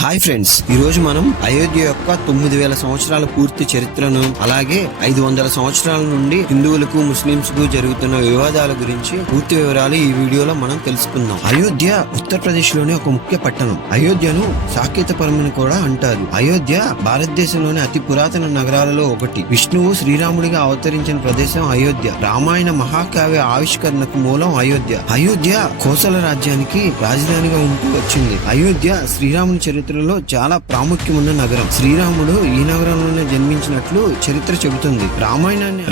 Hi friends, ఈ రోజు మనం అయోధ్య యొక్క 9000 సంవత్సరాల పూర్తి చరిత్రను, అలాగే 500 సంవత్సరాల నుండి హిందువులకు ముస్లింస్ కు జరుగుతున్న వివాదాల గురించి పూర్తి వివరాలు ఈ వీడియోలో మనం తెలుసుకుందాం. అయోధ్య ఉత్తరప్రదేశ్ లోని ఒక ముఖ్య పట్టణం. అయోధ్యను సాకేతపురం కూడా అంటారు. అయోధ్య భారతదేశంలోని అతి పురాతన నగరాలలో ఒకటి. విష్ణువు శ్రీరాముడిగా అవతరించిన ప్రదేశం అయోధ్య. రామాయణ మహాకావ్య ఆవిష్కరణకు మూలం అయోధ్య. అయోధ్య కోసల రాజ్యానికి రాజధానిగా ఉంటూ వచ్చింది. అయోధ్య శ్రీరాముని చరిత్రలో చాలా ప్రాముఖ్యమున్న నగరం. శ్రీరాముడు ఈ నగరంలోనే జన్మించినట్లు చరిత్ర చెబుతుంది.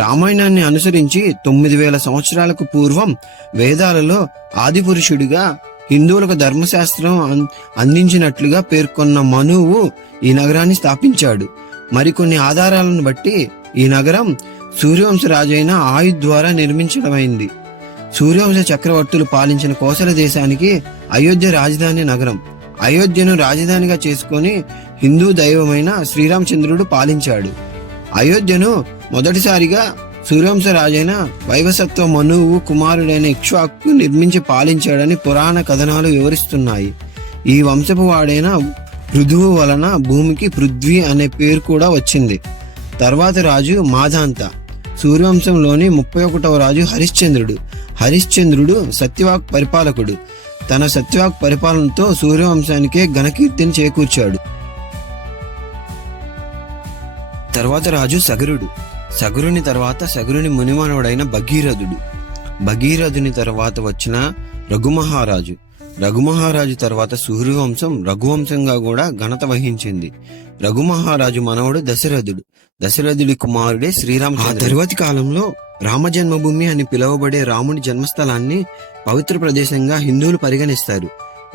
రామాయణాన్ని అనుసరించి 9000 సంవత్సరాలకు పూర్వం వేదాలలో ఆది పురుషుడిగా హిందువులకు ధర్మశాస్త్రం అందించినట్లుగా పేర్కొన్న మనువు ఈ నగరాన్ని స్థాపించాడు. మరికొన్ని ఆధారాలను బట్టి ఈ నగరం సూర్యవంశ రాజైన ఆయుధ్ ద్వారా నిర్మించడమైంది. సూర్యవంశ చక్రవర్తులు పాలించిన కోసల దేశానికి అయోధ్య రాజధాని నగరం. అయోధ్యను రాజధానిగా చేసుకుని హిందూ దైవమైన శ్రీరామచంద్రుడు పాలించాడు. అయోధ్యను మొదటిసారిగా సూర్యవంశ రాజైన వైవస్వత మనువు కుమారుడైన ఇక్ష్వాకు నిర్మించి పాలించాడని పురాణ కథనాలు వివరిస్తున్నాయి. ఈ వంశపు వాడైన పృథువు వలన భూమికి పృథ్వీ అనే పేరు కూడా వచ్చింది. తర్వాత రాజు మాధాంత. సూర్యవంశంలోని 31వ రాజు హరిశ్చంద్రుడు సత్యవాక్ పరిపాలకుడు. తన సత్యవాక్ పరిపాలనతో సూర్యవంశానికే ఘనకీర్తిని చేకూర్చాడు. తర్వాత రాజు సగరుని తర్వాత సగరుని మునిమానవుడైన భగీరథుని తర్వాత వచ్చిన రఘుమహారాజు తర్వాత సూర్యవంశం రఘువంశంగా కూడా ఘనత వహించింది. రఘుమహారాజు మనవడు దశరథుడి కుమారుడే శ్రీరామచంద్రుడు. తరువాతి కాలంలో రామ జన్మభూమి అని పిలువబడే రాముని జన్మస్థలాన్ని పవిత్ర ప్రదేశంగా హిందువులు పరిగణిస్తారు.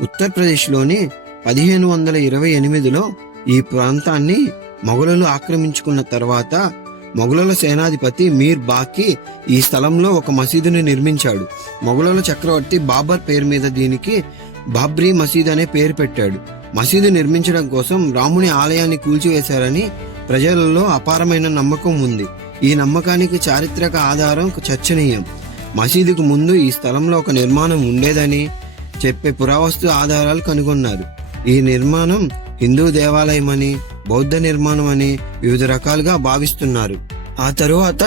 ఉత్తరప్రదేశ్ లోని 1528లో ఈ ప్రాంతాన్ని మొఘలులు ఆక్రమించుకున్న తర్వాత మొఘలుల సేనాధిపతి మీర్ బాకి ఈ స్థలంలో ఒక మసీదుని నిర్మించాడు. మొఘలుల చక్రవర్తి బాబర్ పేరు మీద దీనికి బాబ్రీ మసీద్ అనే పేరు పెట్టాడు. మసీదు నిర్మించడం కోసం రాముని ఆలయాన్ని కూల్చివేశారని ప్రజలలో అపారమైన నమ్మకం ఉంది. ఈ నమ్మకానికి చారిత్రక ఆధారం చర్చనీయం. మసీదుకు ముందు ఈ స్థలంలో ఒక నిర్మాణం ఉండేదని చెప్పే పురావస్తు ఆధారాలు కనుగొన్నారు. ఈ నిర్మాణం హిందూ దేవాలయమని, బౌద్ధ నిర్మాణం అని వివిధ రకాలుగా భావిస్తున్నారు. ఆ తరువాత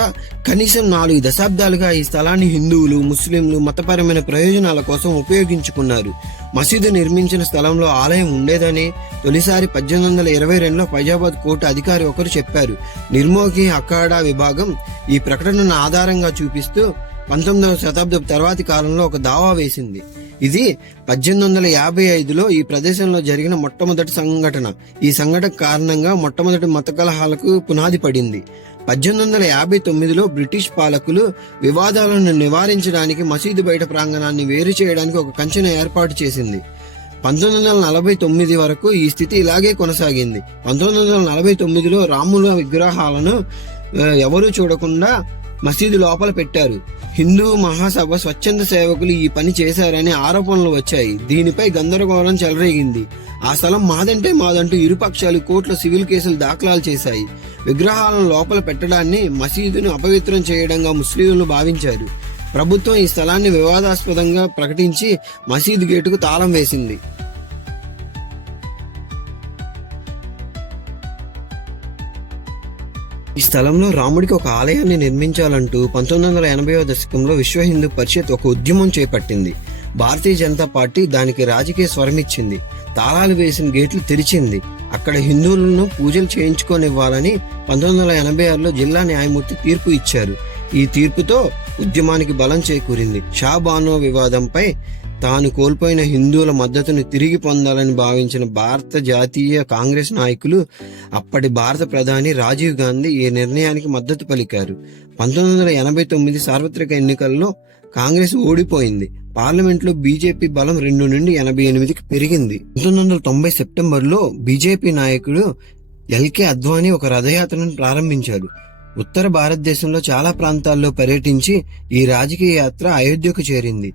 కనీసం 4 దశాబ్దాలుగా ఈ స్థలాన్ని హిందువులు, ముస్లింలు మతపరమైన ప్రయోజనాల కోసం ఉపయోగించుకున్నారు. మసీదు నిర్మించిన స్థలంలో ఆలయం ఉండేదని తొలిసారి 1822లో ఫైజాబాద్ కోర్టు అధికారి ఒకరు చెప్పారు. నిర్మోహి అఖాడా విభాగం ఈ ప్రకటనను ఆధారంగా చూపిస్తూ 19వ శతాబ్దపు తర్వాతి కాలంలో ఒక దావా వేసింది. ఇది 1855లో ఈ ప్రదేశంలో జరిగిన మొట్టమొదటి సంఘటన. ఈ సంఘటన కారణంగా మొట్టమొదటి మత కలహాలకు పునాది పడింది. 1859లో బ్రిటిష్ పాలకులు వివాదాలను నివారించడానికి మసీదు బయట ప్రాంగణాన్ని వేరు చేయడానికి ఒక కంచెను ఏర్పాటు చేసింది. 1949 వరకు ఈ స్థితి ఇలాగే కొనసాగింది. 1949లో రాముల విగ్రహాలను ఎవరూ చూడకుండా మసీదు లోపల పెట్టారు. హిందూ మహాసభ స్వచ్ఛంద సేవకులు ఈ పని చేశారని ఆరోపణలు వచ్చాయి. దీనిపై గందరగోళం చెలరేగింది. ఆ స్థలం మాదంటూ ఇరుపక్షాలు కోర్టులో సివిల్ కేసులు దాఖలాలు చేశాయి. విగ్రహాలను లోపల పెట్టడాన్ని మసీదును అపవిత్రం చేయడంగా ముస్లింలు భావించారు. ప్రభుత్వం ఈ స్థలాన్ని వివాదాస్పదంగా ప్రకటించి మసీదు గేటుకు తాళం వేసింది. ఈ స్థలంలో రాముడికి ఒక ఆలయాన్ని నిర్మించాలంటూ 1980వ దశకంలో విశ్వ హిందూ పరిషత్ ఒక ఉద్యమం చేపట్టింది. భారతీయ జనతా పార్టీ దానికి రాజకీయ స్వరమిచ్చింది. తాళాలు వేసిన గేట్లు తెరిచింది. అక్కడ హిందువులను పూజలు చేయించుకోనివ్వాలని 1986లో జిల్లా న్యాయమూర్తి తీర్పు ఇచ్చారు. ఈ తీర్పుతో ఉద్యమానికి బలం చేకూరింది. షా బానో వివాదంపై తాను కోల్పోయిన హిందువుల మద్దతును తిరిగి పొందాలని భావించిన భారత జాతీయ కాంగ్రెస్ నాయకులు, అప్పటి భారత ప్రధాని రాజీవ్ గాంధీ ఈ నిర్ణయానికి మద్దతు పలికారు. 1989 సార్వత్రిక ఎన్నికల్లో కాంగ్రెస్ ఓడిపోయింది. పార్లమెంట్లో బీజేపీ బలం 2 నుండి 88కి పెరిగింది. 1990 సెప్టెంబర్లో బీజేపీ నాయకుడు ఎల్కే అద్వానీ ఒక రథయాత్రను ప్రారంభించారు. ఉత్తర భారతదేశంలో చాలా ప్రాంతాల్లో పర్యటించి ఈ రాజకీయ యాత్ర అయోధ్యకు చేరింది.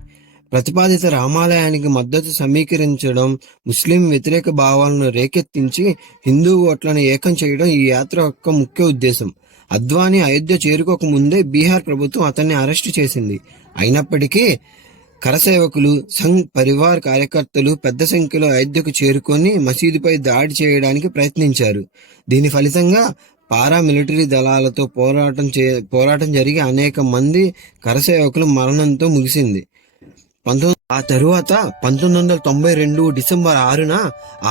ప్రతిపాదిత రామాలయానికి మద్దతు సమీకరించడం, ముస్లిం వ్యతిరేక భావాలను రేకెత్తించి హిందూ ఓట్లను ఏకం చేయడం ఈ యాత్ర యొక్క ముఖ్య ఉద్దేశం. అద్వానీ అయోధ్య చేరుకోక ముందే బీహార్ ప్రభుత్వం అతన్ని అరెస్టు చేసింది. అయినప్పటికీ కరసేవకులు, సంఘ్ పరివార్ కార్యకర్తలు పెద్ద సంఖ్యలో అయోధ్యకు చేరుకొని మసీదుపై దాడి చేయడానికి ప్రయత్నించారు. దీని ఫలితంగా పారామిలిటరీ దళాలతో పోరాటం జరిగి అనేక మంది కరసేవకులు మరణంతో ముగిసింది. ఆ తరువాత 1992 డిసెంబర్ 6న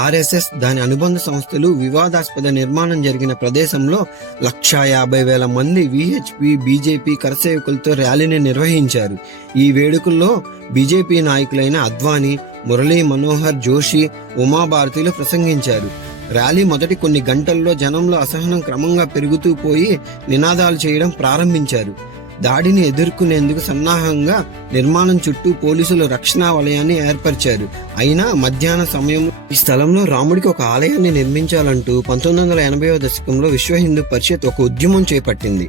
ఆర్ఎస్ఎస్, దాని అనుబంధ సంస్థలు వివాదాస్పద నిర్మాణం జరిగిన ప్రదేశంలో 150,000 మంది విహెచ్పి, బీజేపీ కరసేవకులతో ర్యాలీని నిర్వహించారు. ఈ వేడుకల్లో బీజేపీ నాయకులైన అద్వానీ, మురళీ మనోహర్ జోషి, ఉమాభారతిలు ప్రసంగించారు. ర్యాలీ మొదటి కొన్ని గంటల్లో జనంలో అసహనం క్రమంగా పెరుగుతూ పోయి నినాదాలు చేయడం ప్రారంభించారు. దాడిని ఎదుర్కొనేందుకు సన్నాహంగా నిర్మాణం చుట్టూ పోలీసులు రక్షణ వలయాన్ని ఏర్పరిచారు. అయినా మధ్యాహ్న సమయంలో ఈ స్థలంలో రాముడికి ఒక ఆలయాన్ని నిర్మించాలంటూ 1980వ దశకంలో విశ్వ హిందూ పరిషత్ ఒక ఉద్యమం చేపట్టింది.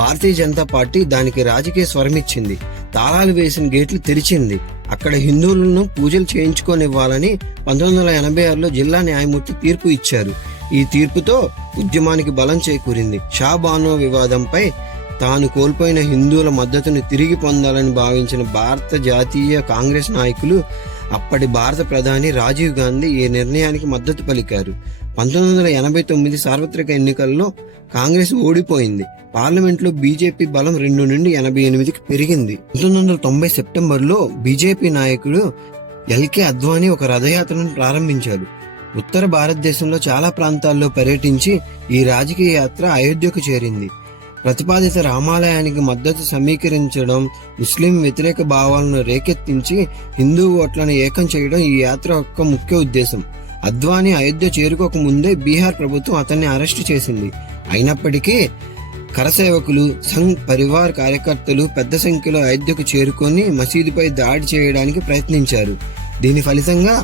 భారతీయ జనతా పార్టీ దానికి రాజకీయ స్వరమిచ్చింది. తాళాలు వేసిన గేట్లు తెరిచింది. అక్కడ హిందువులను పూజలు చేయించుకోనివ్వాలని 1986లో జిల్లా న్యాయమూర్తి తీర్పు ఇచ్చారు. ఈ తీర్పుతో ఉద్యమానికి బలం చేకూరింది. షా బానో వివాదంపై తాను కోల్పోయిన హిందువుల మద్దతును తిరిగి పొందాలని భావించిన భారత జాతీయ కాంగ్రెస్ నాయకులు, అప్పటి భారత ప్రధాని రాజీవ్ గాంధీ ఈ నిర్ణయానికి మద్దతు పలికారు. 1989 సార్వత్రిక ఎన్నికల్లో కాంగ్రెస్ ఓడిపోయింది. పార్లమెంట్లో బీజేపీ బలం 2 నుండి 88కి పెరిగింది. 1990 సెప్టెంబర్లో బీజేపీ నాయకుడు ఎల్కే అద్వానీ ఒక రథయాత్రను ప్రారంభించారు. ఉత్తర భారతదేశంలో చాలా ప్రాంతాల్లో పర్యటించి ఈ రాజకీయ యాత్ర అయోధ్యకు చేరింది. ప్రతిపాదిత రామాలయానికి మద్దతు సమీకరించడం, ముస్లిం వ్యతిరేక భావాలను రేకెత్తించి హిందూ ఓట్లను ఏకం చేయడం ఈ యాత్ర యొక్క ముఖ్య ఉద్దేశం. అద్వానీ అయోధ్య చేరుకోక ముందే బీహార్ ప్రభుత్వం అతన్ని అరెస్టు చేసింది. అయినప్పటికీ కరసేవకులు, సంఘ్ పరివార్ కార్యకర్తలు పెద్ద సంఖ్యలో అయోధ్యకు చేరుకొని మసీదుపై దాడి చేయడానికి ప్రయత్నించారు. దీని ఫలితంగా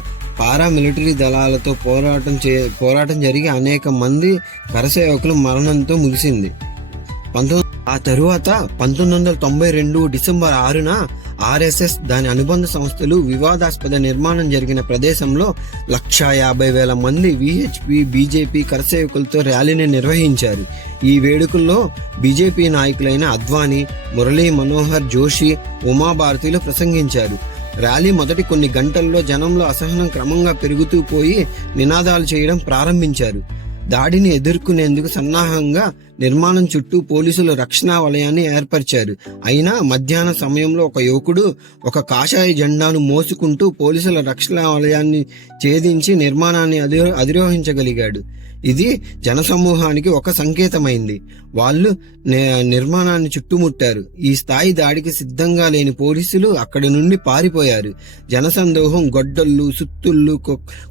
పారామిలిటరీ దళాలతో పోరాటం జరిగి అనేక మంది కరసేవకులు మరణంతో ముగిసింది. ఆ తరువాత 1992 డిసెంబర్ 6న ఆర్ఎస్ఎస్, దాని అనుబంధ సంస్థలు వివాదాస్పద నిర్మాణం జరిగిన ప్రదేశంలో 150,000 మంది విహెచ్పి, బీజేపీ కరసేవకులతో ర్యాలీని నిర్వహించారు. ఈ వేడుకల్లో బీజేపీ నాయకులైన అద్వానీ, మురళీ మనోహర్ జోషి, ఉమాభారతిలు ప్రసంగించారు. ర్యాలీ మొదటి కొన్ని గంటల్లో జనంలో అసహనం క్రమంగా పెరుగుతూ పోయి నినాదాలు చేయడం ప్రారంభించారు. దాడిని ఎదుర్కొనేందుకు సన్నాహంగా నిర్మాణం చుట్టూ పోలీసులు రక్షణ వలయాన్ని ఏర్పరిచారు. అయినా మధ్యాహ్న సమయంలో ఒక యువకుడు ఒక కాషాయ జెండాను మోసుకుంటూ పోలీసుల రక్షణ వలయాన్ని ఛేదించి నిర్మాణాన్ని అధిరోహించగలిగాడు. ఇది జనసమూహానికి ఒక సంకేతమైంది. వాళ్ళు నిర్మాణాన్ని చుట్టుముట్టారు. ఈ స్థాయి దాడికి సిద్ధంగా లేని పోలీసులు అక్కడి నుండి పారిపోయారు. జనసందోహం గొడ్డళ్ళు, సుత్తుళ్ళు,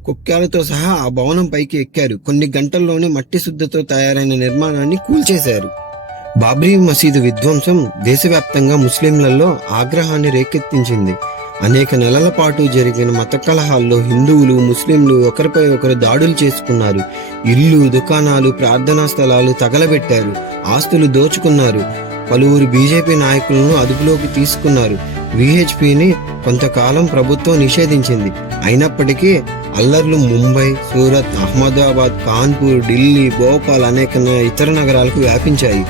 కుక్కాలతో సహా ఆ భవనం పైకి ఎక్కారు. కొన్ని గంటల్లోనే మట్టి శుద్ధతో తయారైన నిర్మాణాన్ని కూల్చేశారు. బాబ్రీ మసీదు విధ్వంసం దేశవ్యాప్తంగా ముస్లింలలో ఆగ్రహాన్ని రేకెత్తించింది. అనేక నెలల పాటు జరిగిన మత కలహాల్లో హిందువులు, ముస్లింలు ఒకరిపై ఒకరు దాడులు చేసుకున్నారు. ఇల్లు, దుకాణాలు, ప్రార్థనా స్థలాలు తగలబెట్టారు. ఆస్తులు దోచుకున్నారు. పలువురు బీజేపీ నాయకులను అదుపులోకి తీసుకున్నారు. విహెచ్పిని కొంతకాలం ప్రభుత్వం నిషేధించింది. అయినప్పటికీ అల్లర్లు ముంబై, సూరత్, అహ్మదాబాద్, కాన్పూర్, ఢిల్లీ, భోపాల్ అనేక ఇతర నగరాలకు వ్యాపించాయి.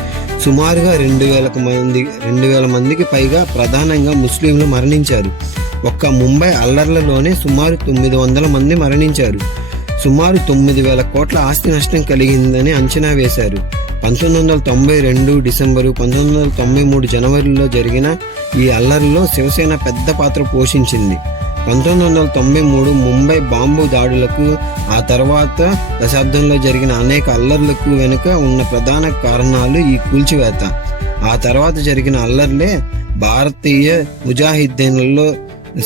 సుమారుగా 2,000 మందికి పైగా ప్రధానంగా ముస్లింలు మరణించారు. ఒక్క ముంబై అల్లర్లలోనే సుమారు 900 మంది మరణించారు. సుమారు 9,000 కోట్ల ఆస్తి నష్టం కలిగిందని అంచనా వేశారు. 1992 డిసెంబరు, 1993 జనవరిలో జరిగిన ఈ అల్లర్లలో శివసేన పెద్ద పాత్ర పోషించింది. 1993 ముంబై బాంబు దాడులకు, ఆ తర్వాత దశాబ్దంలో జరిగిన అనేక అల్లర్లకు వెనుక ఉన్న ప్రధాన కారణాలు ఈ కూల్చివేత. ఆ తర్వాత జరిగిన అల్లర్లే భారతీయ ముజాహిద్దీన్లలో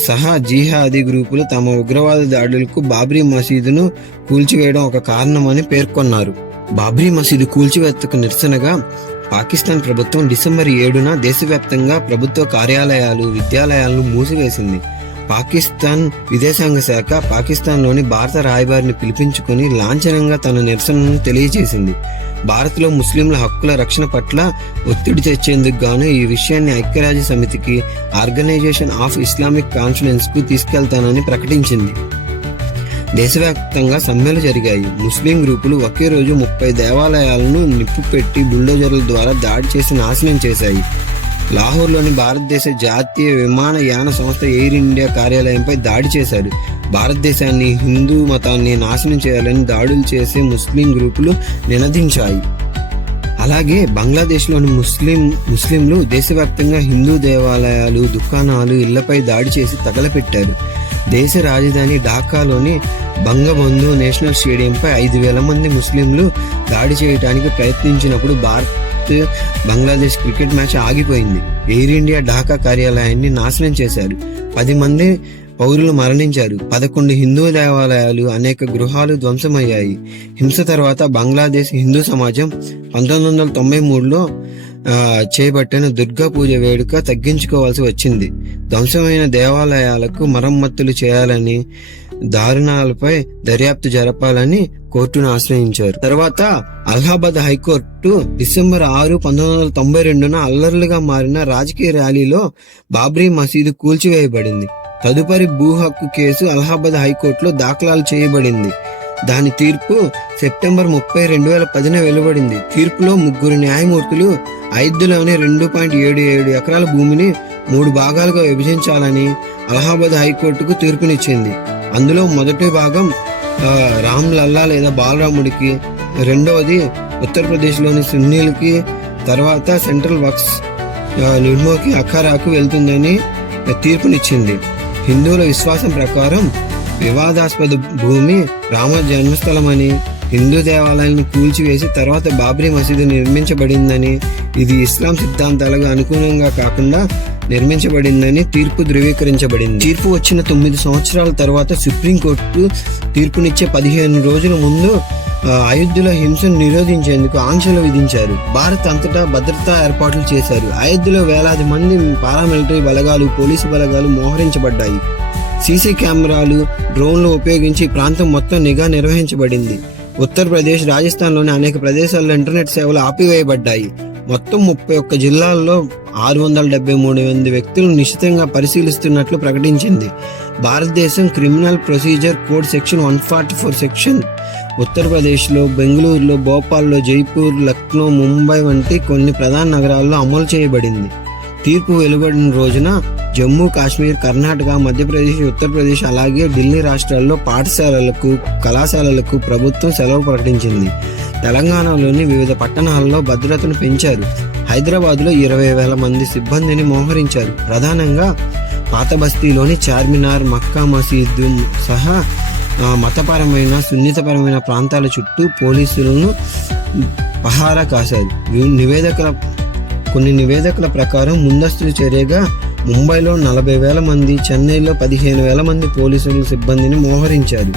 సహా జిహాదీ గ్రూపులు తమ ఉగ్రవాద దాడులకు బాబ్రీ మసీదును కూల్చివేయడం ఒక కారణమని పేర్కొన్నారు. బాబ్రీ మసీదు కూల్చివేతకు నిరసనగా పాకిస్తాన్ ప్రభుత్వం డిసెంబర్ 7న దేశవ్యాప్తంగా ప్రభుత్వ కార్యాలయాలు, విద్యాలయాలను మూసివేసింది. పాకిస్తాన్ విదేశాంగ శాఖ పాకిస్తాన్లోని భారత రాయబారిని పిలిపించుకుని లాంఛనంగా తన నిరసనను తెలియజేసింది. భారత్లో ముస్లింల హక్కుల రక్షణ పట్ల ఒత్తిడి తెచ్చేందుకు గాను ఈ విషయాన్ని ఐక్యరాజ్య సమితికి, ఆర్గనైజేషన్ ఆఫ్ ఇస్లామిక్ కాన్ఫరెన్స్ కు తీసుకెళ్తానని ప్రకటించింది. దేశవ్యాప్తంగా సమ్మెలు జరిగాయి. ముస్లిం గ్రూపులు ఒకే రోజు 30 దేవాలయాలను నిప్పు పెట్టి బుల్డోజర్ల ద్వారా దాడి చేసి నాశనం చేశాయి. లాహోర్లోని భారతదేశ జాతీయ విమానయాన సంస్థ ఎయిర్ ఇండియా కార్యాలయంపై దాడి చేశారు. భారతదేశాన్ని, హిందూ మతాన్ని నాశనం చేయాలని దాడులు చేసే ముస్లిం గ్రూపులు నినదించాయి. అలాగే బంగ్లాదేశ్లోని ముస్లింలు దేశవ్యాప్తంగా హిందూ దేవాలయాలు, దుకాణాలు, ఇళ్లపై దాడి చేసి తగలపెట్టారు. దేశ రాజధాని ఢాకాలోని బంగబంధు నేషనల్ స్టేడియంపై 5,000 మంది ముస్లింలు దాడి చేయడానికి ప్రయత్నించినప్పుడు బంగ్లాదేశ్ క్రికెట్ మ్యాచ్ ఆగిపోయింది. ఎయిర్ ఇండియా ఢాకా కార్యాలయాన్ని నాశనం చేశారు. 10 మంది పౌరులు మరణించారు. 11 హిందూ దేవాలయాలు, అనేక గృహాలు ధ్వంసమయ్యాయి. హింస తర్వాత బంగ్లాదేశ్ హిందూ సమాజం 1993లో చేపట్టిన దుర్గా పూజ వేడుక తగ్గించుకోవాల్సి వచ్చింది. ధ్వంసమైన దేవాలయాలకు మరమ్మతులు చేయాలని, దారుణాలపై దర్యాప్తు జరపాలని కోర్టును ఆశ్రయించారు. తర్వాత అలహాబాద్ హైకోర్టు డిసెంబర్ 6, 1992 అల్లర్లుగా మారిన రాజకీయ ర్యాలీలో బాబ్రీ మసీదు కూల్చివేయబడింది. తదుపరి భూ హక్కు కేసు అలహాబాద్ హైకోర్టులో దాఖలు చేయబడింది. దాని తీర్పు సెప్టెంబర్ 30, 2010 వెలువడింది. తీర్పులో 3 న్యాయమూర్తులు అయోధ్యలోని 2.77 ఎకరాల భూమిని 3 భాగాలుగా విభజించాలని అలహాబాద్ హైకోర్టుకు తీర్పునిచ్చింది. అందులో మొదటి భాగం రామ్ లల్లా లేదా బాలరాముడికి, రెండవది ఉత్తరప్రదేశ్లోని సున్నీలకి, తర్వాత సెంట్రల్ వక్స్ నిర్మోకి అఖారాకు వెళ్తుందని తీర్పునిచ్చింది. హిందువుల విశ్వాసం ప్రకారం వివాదాస్పద భూమి రామ జన్మస్థలమని, హిందూ దేవాలయాలను కూల్చివేసి తర్వాత బాబ్రీ మసీదు నిర్మించబడిందని, ఇది ఇస్లాం సిద్ధాంతాలకు అనుగుణంగా కాకుండా నిర్మించబడిందని తీర్పు ధృవీకరించబడింది. తీర్పు వచ్చిన 9 సంవత్సరాల తర్వాత సుప్రీంకోర్టు తీర్పునిచ్చే 15 రోజుల ముందు అయోధ్యలో హింసను నిరోధించేందుకు ఆంక్షలు విధించారు. భారత్ అంతటా భద్రతా ఏర్పాట్లు చేశారు. అయోధ్యలో వేలాది మంది పారామిలిటరీ బలగాలు, పోలీసు బలగాలు మోహరించబడ్డాయి. సీసీ కెమెరాలు, డ్రోన్లు ఉపయోగించి ప్రాంతం మొత్తం నిఘా నిర్వహించబడింది. ఉత్తరప్రదేశ్, రాజస్థాన్లోని అనేక ప్రదేశాల్లో ఇంటర్నెట్ సేవలు ఆపివేయబడ్డాయి. మొత్తం 31 జిల్లాల్లో 673 వ్యక్తులను నిశితంగా పరిశీలిస్తున్నట్లు ప్రకటించింది. భారతదేశం criminal procedure code section 144 section ఉత్తరప్రదేశ్లో, బెంగళూరులో, భోపాల్లో, జైపూర్, లక్నో, ముంబై వంటి కొన్ని ప్రధాన నగరాల్లో అమలు చేయబడింది. తీర్పు వెలువడిన రోజున జమ్మూ కాశ్మీర్, కర్ణాటక, మధ్యప్రదేశ్, ఉత్తరప్రదేశ్ అలాగే ఢిల్లీ రాష్ట్రాల్లో పాఠశాలలకు, కళాశాలలకు ప్రభుత్వం సెలవు ప్రకటించింది. తెలంగాణలోని వివిధ పట్టణాల్లో భద్రతను పెంచారు. హైదరాబాద్లో 20,000 మంది సిబ్బందిని మోహరించారు. ప్రధానంగా పాత బస్తీలోని చార్మినార్, మక్కా మసీదు సహా మతపరమైన, సున్నితపరమైన ప్రాంతాల చుట్టూ పోలీసులను పహారా కాశారు. కొన్ని నివేదికల ప్రకారం ముందస్తు చర్యగా ముంబైలో 40,000 మంది, చెన్నైలో 15,000 మంది పోలీసుల సిబ్బందిని మోహరించారు.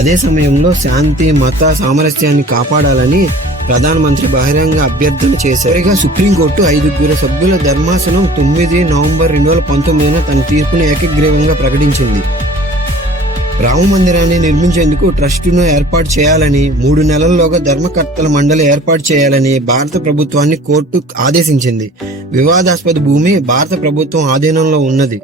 అదే సమయంలో శాంతి, మత సామరస్యాన్ని కాపాడాలని ప్రధానమంత్రి బహిరంగ అభ్యర్థన చేశారు. సుప్రీంకోర్టు 5 సభ్యుల ధర్మాసనం 9 నవంబర్ 2019 తన తీర్పును ఏకగ్రీవంగా ప్రకటించింది. రామ మందిరాన్ని నిర్మించేందుకు ట్రస్టును ఏర్పాటు చేయాలని, 3 నెలల్లోగా ధర్మకర్తల మండలి ఏర్పాటు చేయాలని భారత ప్రభుత్వాన్ని కోర్టు ఆదేశించింది. వివాదాస్పద భూమి భారత ప్రభుత్వం ఆధీనంలో ఉన్నది.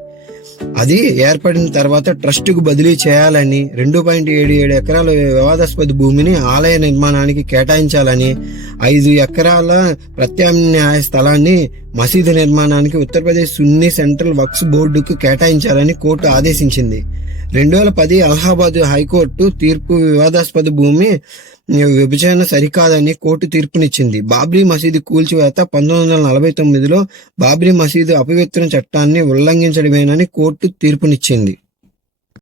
అది ఏర్పడిన తర్వాత ట్రస్టుకు బదిలీ చేయాలని, 2.77 ఎకరాల వివాదాస్పద భూమిని ఆలయ నిర్మాణానికి కేటాయించాలని, 5 ఎకరాల ప్రత్యామ్నాయ స్థలాన్ని మసీదు నిర్మాణానికి ఉత్తరప్రదేశ్ సున్నీ సెంట్రల్ వక్స్ బోర్డుకు కేటాయించాలని కోర్టు ఆదేశించింది. 2010 అలహాబాద్ హైకోర్టు తీర్పు వివాదాస్పద భూమి విభజన సరికాదని కోర్టు తీర్పునిచ్చింది. బాబ్రీ మసీదు కూల్చివేత 1949లో బాబ్రీ మసీదు అపవిత్ర చట్టాన్ని ఉల్లంఘించడమేనని కోర్టు తీర్పునిచ్చింది.